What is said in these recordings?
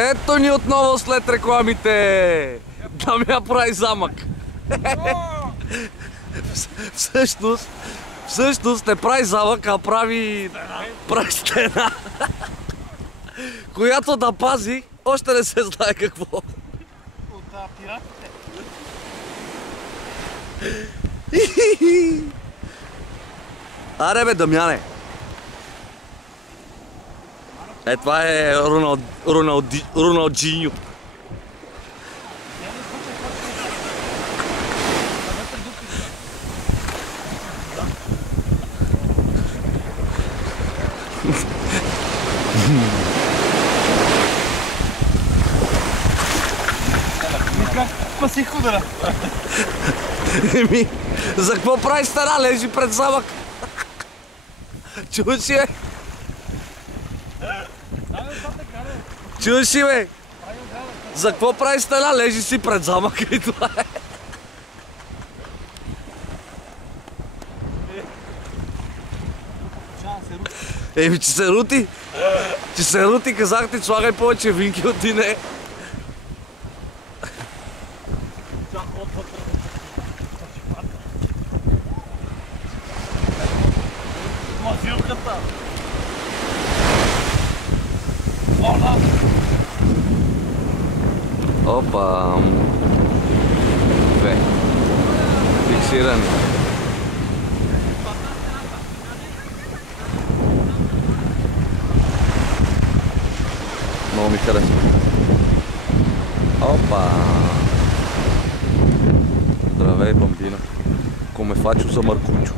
Ето ни отново след рекламите! Да ми я прави замък! Всъщност не прави замък, а прави стена, която да пази, още не се знае какво. От пиратите. Аре бе, Дамяне! Това е Роналдиньо. Спаси худара. Еми, за какво прави стена? Лежи пред замък. Чуваш ли, бе? Чуваш ли, бе? За какво прави стена? Лежи си пред замък и това е. Еми, че се рути. Че се рути, казахте, слагай повече винки от ти не. Мазилката! Опа! Две. Фиксирани. Много ми харесва. Опа! Здравей, бамбина. Come faccio за Маркучо.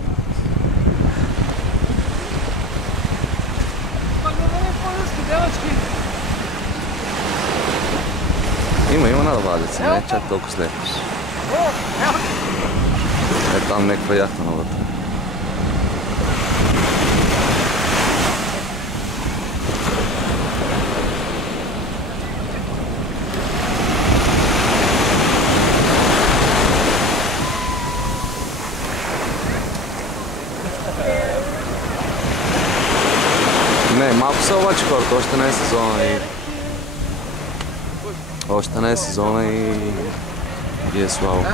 Има на валица, не е чак толкова слепиш. Е там някаква яхта навътре. Не, малко са обаче хората, още не е сезона и... Още не е сезона и е слабо.